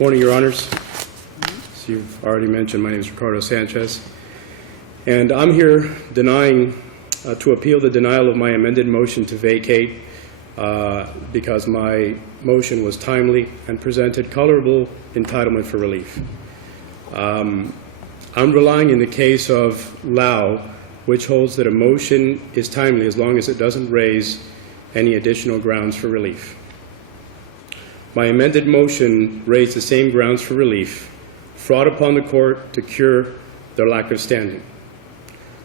Morning, Your Honors. As you've already mentioned, my name is Ricardo Sanchez, and I'm here denying, to appeal the denial of my amended motion to vacate because my motion was timely and presented colorable entitlement for relief. I'm relying in the case of Lau, which holds that a motion is timely as long as it doesn't raise any additional grounds for relief. My amended motion raised the same grounds for relief, fraud upon the court to cure their lack of standing.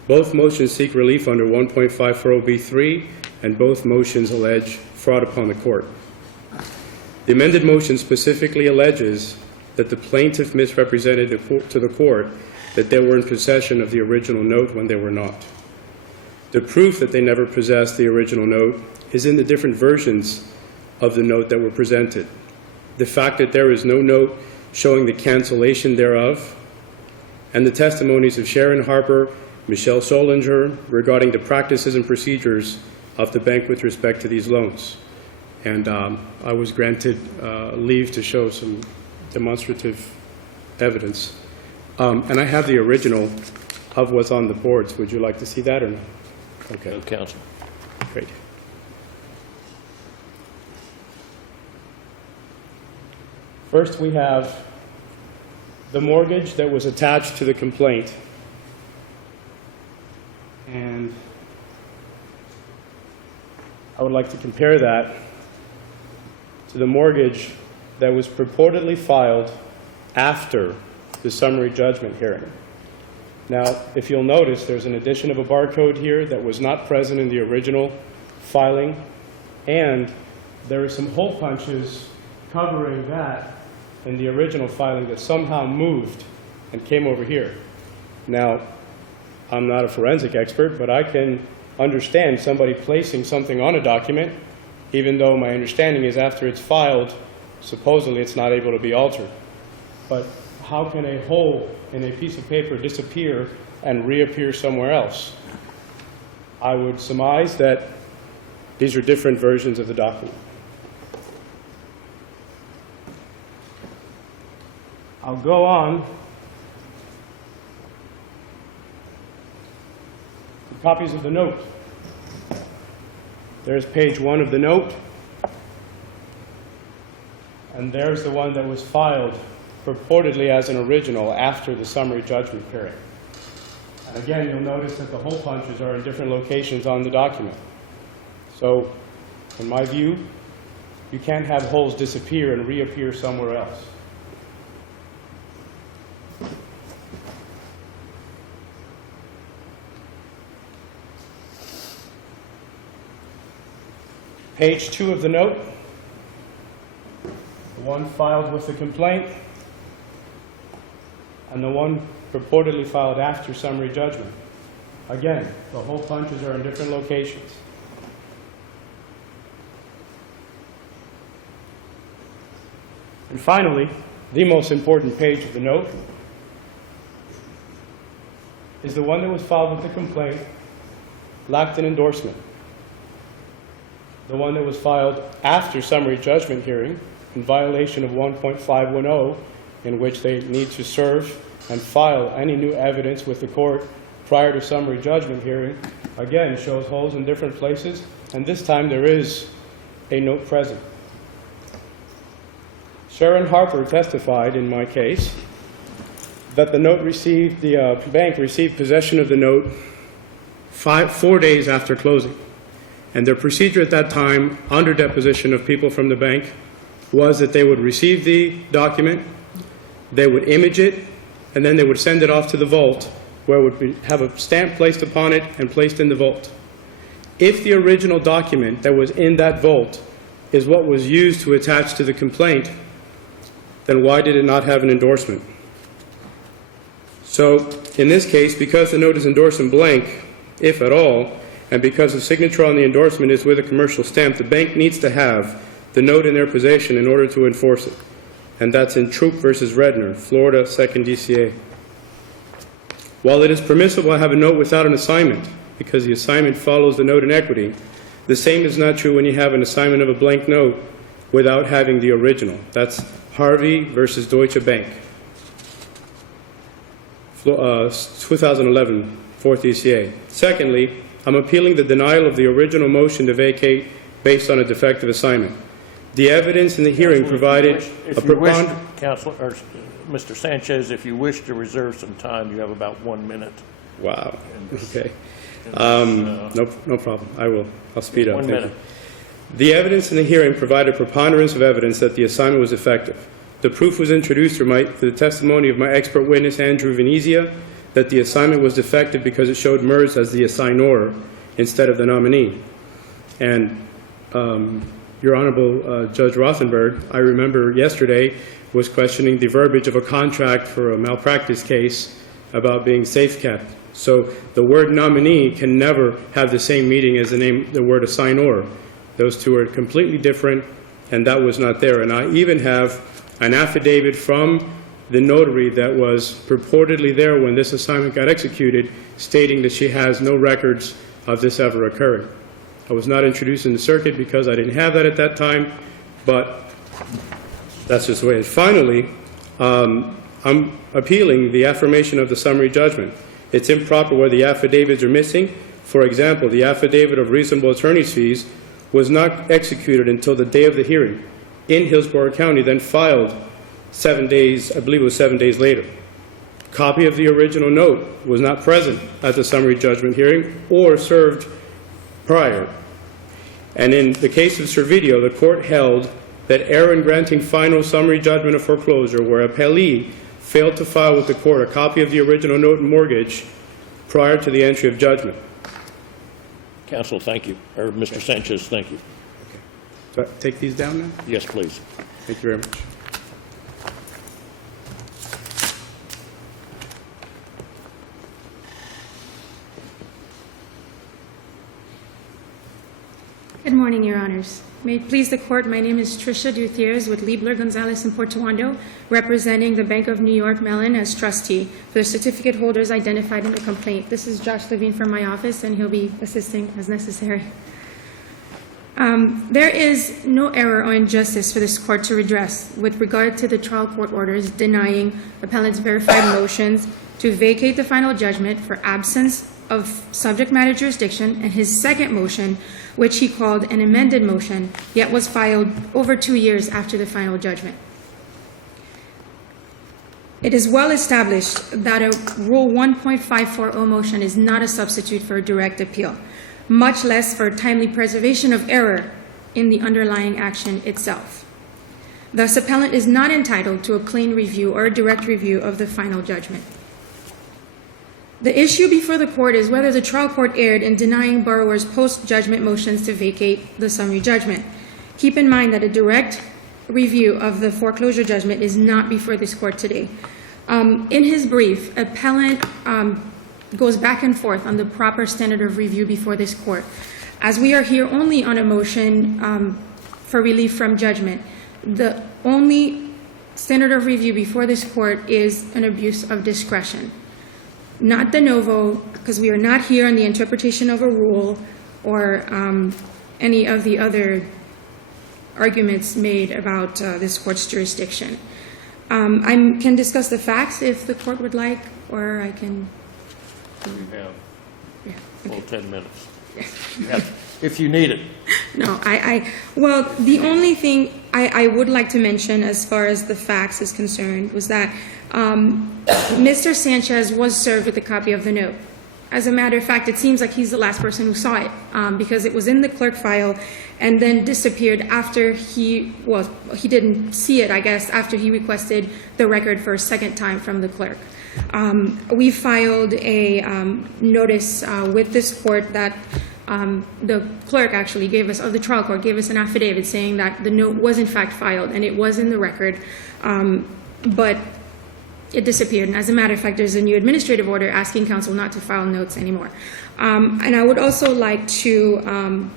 Both motions seek relief under 1.540B3, and both motions allege fraud upon the court. The amended motion specifically alleges that the plaintiff misrepresented to the court that they were in possession of the original note when they were not. The proof that they never possessed the original note is in the different versions of the note that were presented. The fact that there is no note showing the cancellation thereof, and the testimonies of Sharon Harper, Michelle Solinger regarding the practices and procedures of the bank with respect to these loans. And I was granted leave to show some demonstrative evidence. And I have the original of what's on the boards. Would you like to see that or no? Okay. No, counsel. Great. First, we have the mortgage that was attached to the complaint. And I would like to compare that to the mortgage that was purportedly filed after the summary judgment hearing. Now, if you'll notice, there's an addition of a barcode here that was not present in the original filing, and there are some hole punches covering that in the original filing that somehow moved and came over here. Now, I'm not a forensic expert, but I can understand somebody placing something on a document, even though my understanding is after it's filed, supposedly it's not able to be altered. But how can a hole in a piece of paper disappear and reappear somewhere else? I would surmise that these are different versions of the document. I'll go on to copies of the note. There's page 1 of the note, and there's the one that was filed purportedly as an original after the summary judgment hearing. And again, you'll notice that the hole punches are in different locations on the document. So, in my view, you can't have holes disappear and reappear somewhere else. Page 2 of the note, the one filed with the complaint, and the one purportedly filed after summary judgment. Again, the hole punches are in different locations. And finally, the most important page of the note is the one that was filed with the complaint, lacked an endorsement. The one that was filed after summary judgment hearing in violation of 1.510, in which they need to serve and file any new evidence with the court prior to summary judgment hearing, again shows holes in different places, and this time there is a note present. Sharon Harper testified in my case that the note received, the bank received possession of the note 4 days after closing. And their procedure at that time, under deposition of people from the bank, was that they would receive the document, they would image it, and then they would send it off to the vault, where it would have a stamp placed upon it and placed in the vault. If the original document that was in that vault is what was used to attach to the complaint, then why did it not have an endorsement? So, in this case, because the note is endorsed in blank, if at all, and because the signature on the endorsement is with a commercial stamp, the bank needs to have the note in their possession in order to enforce it. And that's in Troop versus Redner, Florida, 2nd DCA. While it is permissible to have a note without an assignment, because the assignment follows the note in equity, the same is not true when you have an assignment of a blank note without having the original. That's Harvey versus Deutsche Bank, 2011, 4th ECA. Secondly, I'm appealing the denial of the original motion to vacate based on a defective assignment. The evidence in the hearing provided a preponderance. Counsel, or Mr. Sanchez, if you wish to reserve some time, you have about 1 minute. Wow. Okay. No problem. I'll speed up. 1 minute. The evidence in the hearing provided preponderance of evidence that the assignment was effective. The proof was introduced through the testimony of my expert witness, Andrew Venezia, that the assignment was defective because it showed MERS as the assignor instead of the nominee. And Your Honorable Judge Rothenberg, I remember yesterday, was questioning the verbiage of a contract for a malpractice case about being safe kept. So the word nominee can never have the same meaning as the word assignor. Those two are completely different, and that was not there. And I even have an affidavit from the notary that was purportedly there when this assignment got executed, stating that she has no records of this ever occurring. I was not introduced in the circuit because I didn't have that at that time, but that's just the way it is. Finally, I'm appealing the affirmation of the summary judgment. It's improper where the affidavits are missing. For example, the affidavit of reasonable attorney's fees was not executed until the day of the hearing in Hillsborough County, then filed 7 days, I believe it was 7 days later. Copy of the original note was not present at the summary judgment hearing or served prior. And in the case of Servideo, the court held that error in granting final summary judgment of foreclosure where appellee failed to file with the court a copy of the original note and mortgage prior to the entry of judgment. Counsel, thank you. Or Mr. Sanchez, thank you. Do I take these down now? Yes, please. Thank you very much. Good morning, Your Honors. May it please the Court, my name is Tricia Duthiers with Liebler, Gonzalez, and Portuando, representing the Bank of New York Mellon as trustee for the certificate holders identified in the complaint. This is Josh Levine from my office, and he'll be assisting as necessary. There is no error or injustice for this Court to redress with regard to the trial court orders denying appellant's verified motions to vacate the final judgment for absence of subject matter jurisdiction, and his second motion, which he called an amended motion, yet was filed over 2 years after the final judgment. It is well established that a Rule 1.540 motion is not a substitute for a direct appeal, much less for timely preservation of error in the underlying action itself. Thus, appellant is not entitled to a plain review or a direct review of the final judgment. The issue before the court is whether the trial court erred in denying borrowers' post-judgment motions to vacate the summary judgment. Keep in mind that a direct review of the foreclosure judgment is not before this court today. In his brief, appellant goes back and forth on the proper standard of review before this court. As we are here only on a motion for relief from judgment, the only standard of review before this court is an abuse of discretion. Not de novo, because we are not here on the interpretation of a rule or any of the other arguments made about this court's jurisdiction. I can discuss the facts if the court would like, or I can... You have full 10 minutes. If you need it. No, well, the only thing I would like to mention as far as the facts is concerned was that Mr. Sanchez was served with a copy of the note. As a matter of fact, it seems like he's the last person who saw it because it was in the clerk file and then disappeared after he didn't see it, I guess, after he requested the record for a second time from the clerk. We filed a notice with this court that the clerk actually gave us, or the trial court gave us an affidavit saying that the note was in fact filed and it was in the record, but it disappeared. And as a matter of fact, there's a new administrative order asking counsel not to file notes anymore. And I would also like to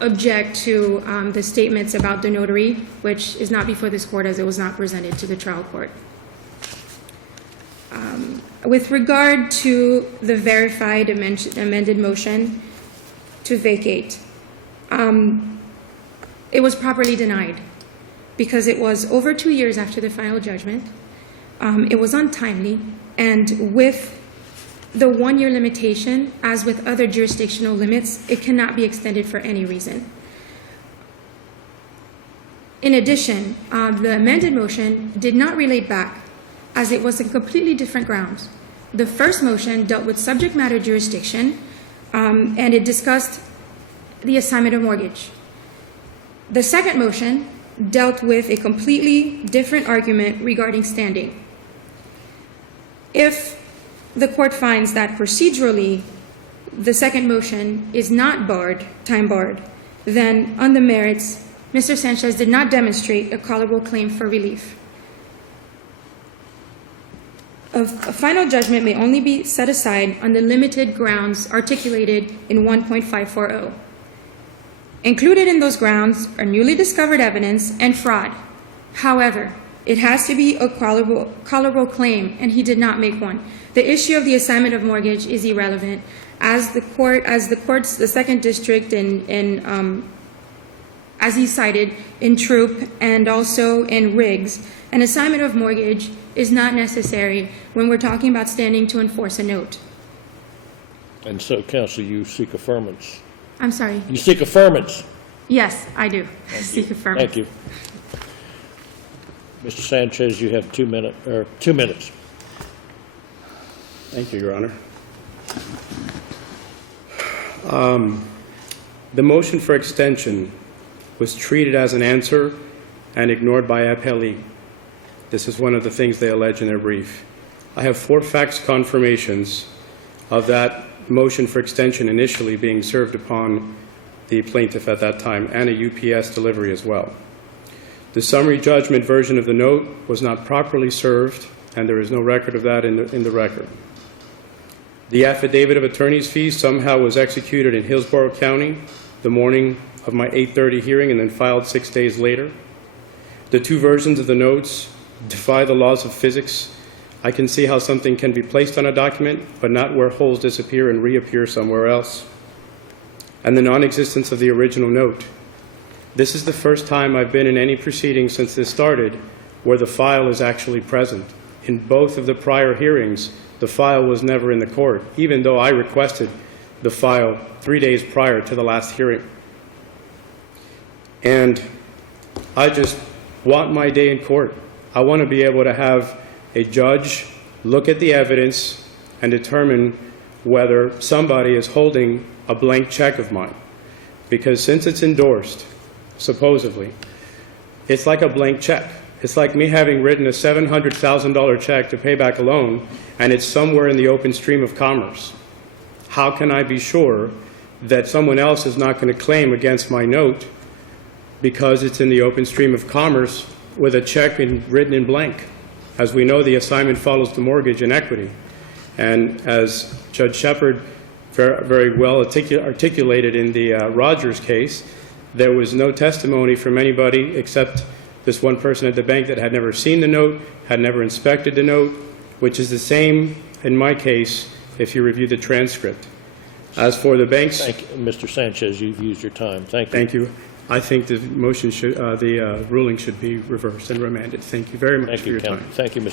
object to the statements about the notary, which is not before this court as it was not presented to the trial court. With regard to the verified amended motion to vacate, it was properly denied. because it was over 2 years after the final judgment. It was untimely, and with the 1-year limitation, as with other jurisdictional limits, it cannot be extended for any reason. In addition, the amended motion did not relate back, as it was on completely different grounds. The first motion dealt with subject matter jurisdiction, and it discussed the assignment of mortgage. The second motion dealt with a completely different argument regarding standing. If the court finds that procedurally the second motion is not barred, time barred, then on the merits, Mr. Sanchez did not demonstrate a callable claim for relief. A final judgment may only be set aside on the limited grounds articulated in 1.540. Included in those grounds are newly discovered evidence and fraud. However, it has to be a callable claim, and he did not make one. The issue of the assignment of mortgage is irrelevant, as the second district as he cited in Troop and also in Riggs, an assignment of mortgage is not necessary when we're talking about standing to enforce a note. And so, counsel, you seek affirmance. I'm sorry. You seek affirmance. Yes, I do. Seek affirmance. Thank you. Mr. Sanchez, you have 2 minutes. Thank you, Your Honor. The motion for extension was treated as an answer and ignored by appellee. This is one of the things they allege in their brief. I have 4 fax confirmations of that motion for extension initially being served upon the plaintiff at that time, and a UPS delivery as well. The summary judgment version of the note was not properly served, and there is no record of that in the record. The affidavit of attorney's fees somehow was executed in Hillsborough County the morning of my 8:30 hearing and then filed 6 days later. The 2 versions of the notes defy the laws of physics. I can see how something can be placed on a document, but not where holes disappear and reappear somewhere else. And the non-existence of the original note. This is the first time I've been in any proceeding since this started where the file is actually present. In both of the prior hearings, the file was never in the court, even though I requested the file 3 days prior to the last hearing. And I just want my day in court. I want to be able to have a judge look at the evidence and determine whether somebody is holding a blank check of mine. Because since it's endorsed, supposedly, it's like a blank check. It's like me having written a $700,000 check to pay back a loan, and it's somewhere in the open stream of commerce. How can I be sure that someone else is not going to claim against my note because it's in the open stream of commerce with a check written in blank? As we know, the assignment follows the mortgage in equity. And as Judge Shepard very well articulated in the Rogers case, there was no testimony from anybody except this one person at the bank that had never seen the note, had never inspected the note, which is the same in my case if you review the transcript. As for the banks... Thank you, Mr. Sanchez, you've used your time. Thank you. Thank you. I think the motion should, the ruling should be reversed and remanded. Thank you very much for your time. Thank you, Mr.